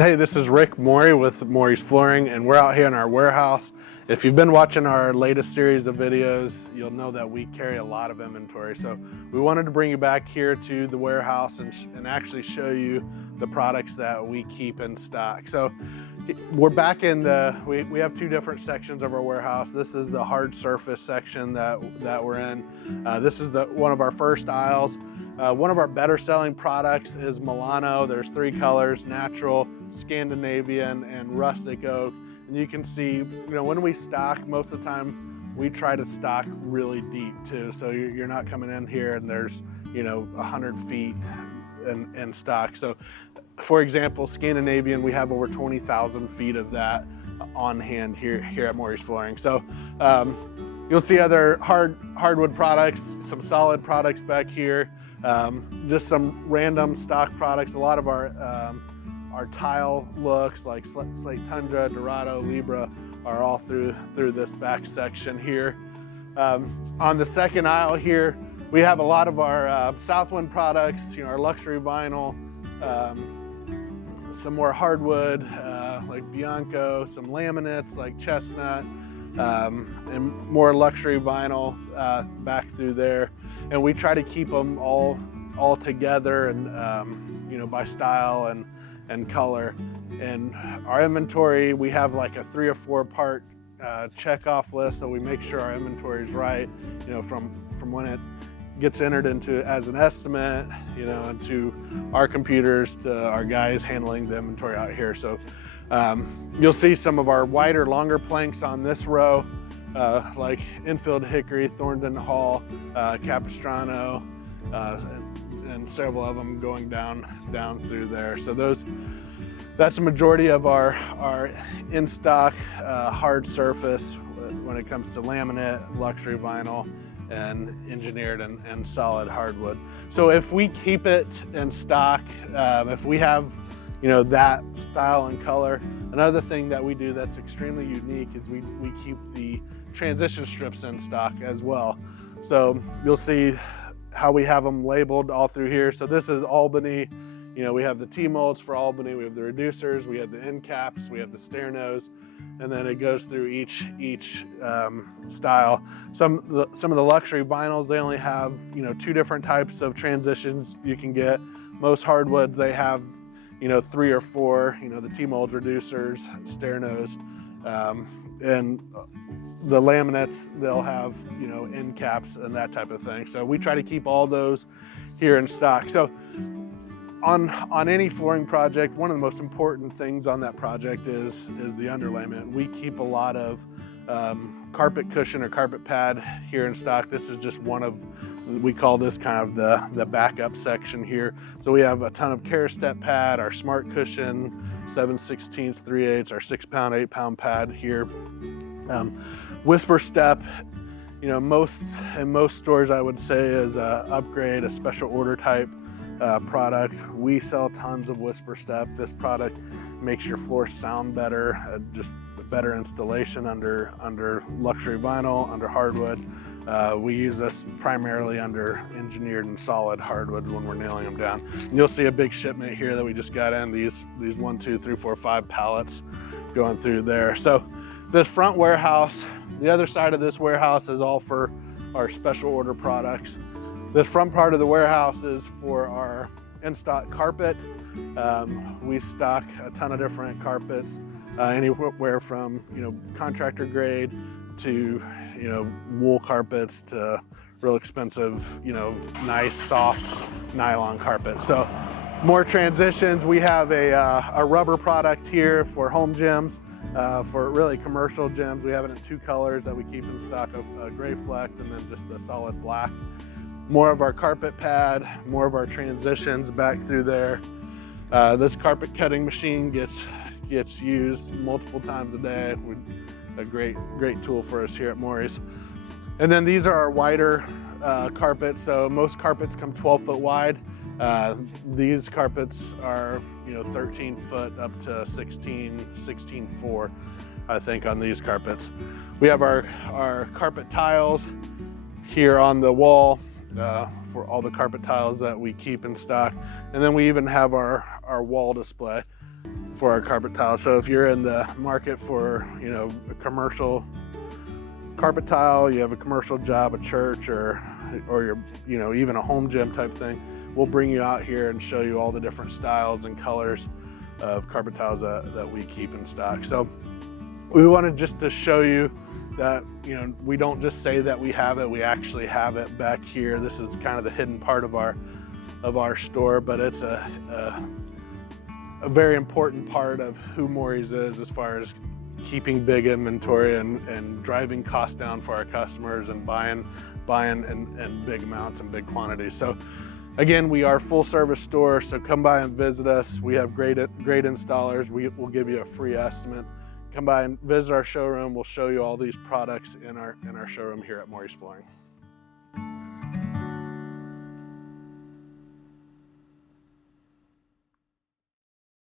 Hey, this is Rick Mouery with Mouery's Flooring, and we're out here in our warehouse. If you've been watching our latest series of videos, you'll know that we carry a lot of inventory. So we wanted to bring you back here to the warehouse and actually show you the products that we keep in stock. So we're back in we have two different sections of our warehouse. This is the hard surface section that we're in. This is one of our first aisles. One of our better selling products is Milano. There's three colors: natural, Scandinavian, and rustic oak. And you can see, when we stock, most of the time we try to stock really deep too. So you're not coming in here and there's 100 feet in stock. So for example, Scandinavian, we have over 20,000 feet of that on hand here at Mouery's Flooring. So you'll see other hardwood products, some solid products back here. Just some random stock products. A lot of our tile looks like Slate Tundra, Dorado, Libra are all through this back section here. On the second aisle here, we have a lot of our Southwind products, our luxury vinyl, some more hardwood like Bianco, some laminates like Chestnut, and more luxury vinyl back through there. And we try to keep them all together and by style and color. And our inventory, we have like a 3 or 4 part check off list, so we make sure our inventory is right, from when it gets entered into as an estimate, into our computers, to our guys handling the inventory out here. So you'll see some of our wider, longer planks on this row, like Enfield Hickory, Thorndon Hall, Capistrano, and several of them going down through there. So that's a majority of our in-stock hard surface when it comes to laminate, luxury vinyl, and engineered and solid hardwood. So if we keep it in stock, if we have that style and color, another thing that we do that's extremely unique is we keep the transition strips in stock as well. So you'll see how we have them labeled all through here. So this is Albany. We have the T-molds for Albany, we have the reducers, we have the end caps, we have the stair nose, and then it goes through each style. Some of the luxury vinyls, they only have 2 different types of transitions you can get. Most hardwoods, they have 3 or 4, the T-molds, reducers, stair nose, and the laminates, they'll have end caps and that type of thing. So we try to keep all those here in stock. So on any flooring project, one of the most important things on that project is the underlayment. We keep a lot of carpet cushion or carpet pad here in stock. This is just one of, we call this kind of the backup section here. So we have a ton of Kerastep pad, our smart cushion, 7/16, 3/8, our 6-pound, 8-pound pad here. Whisper Step, in most stores I would say is a upgrade, a special order type product. We sell tons of Whisper Step. This product makes your floor sound better, just better installation under luxury vinyl, under hardwood. We use this primarily under engineered and solid hardwood when we're nailing them down. And you'll see a big shipment here that we just got in, these 1, 2, 3, 4, 5 pallets going through there. So this front warehouse, the other side of this warehouse is all for our special order products. This front part of the warehouse is for our in-stock carpet. We stock a ton of different carpets, anywhere from contractor grade to wool carpets to real expensive, nice soft nylon carpet. So more transitions. We have a rubber product here for home gyms. For really commercial gyms, we have it in 2 colors that we keep in stock, a gray fleck and then just a solid black. More of our carpet pad, more of our transitions back through there. This carpet cutting machine gets used multiple times a day. A great tool for us here at Mouery's. And then these are our wider carpets. So most carpets come 12 foot wide. These carpets are 13 foot up to 16.4, I think, on these carpets. We have our carpet tiles here on the wall for all the carpet tiles that we keep in stock. And then we even have our wall display for our carpet tile. So if you're in the market for, you know, a commercial carpet tile, you have a commercial job, a church, or you're, you know, even a home gym type thing, we'll bring you out here and show you all the different styles and colors of carpet tiles that we keep in stock. So we wanted just to show you that, you know, we don't just say that we have it, we actually have it back here. This is kind of the hidden part of our store, but it's a very important part of who Mouery's is as far as keeping big inventory and driving costs down for our customers and buying in big amounts and big quantities. So again, we are a full service store, so come by and visit us. We have great installers. We'll give you a free estimate. Come by and visit our showroom. We'll show you all these products in our showroom here at Mouery's Flooring.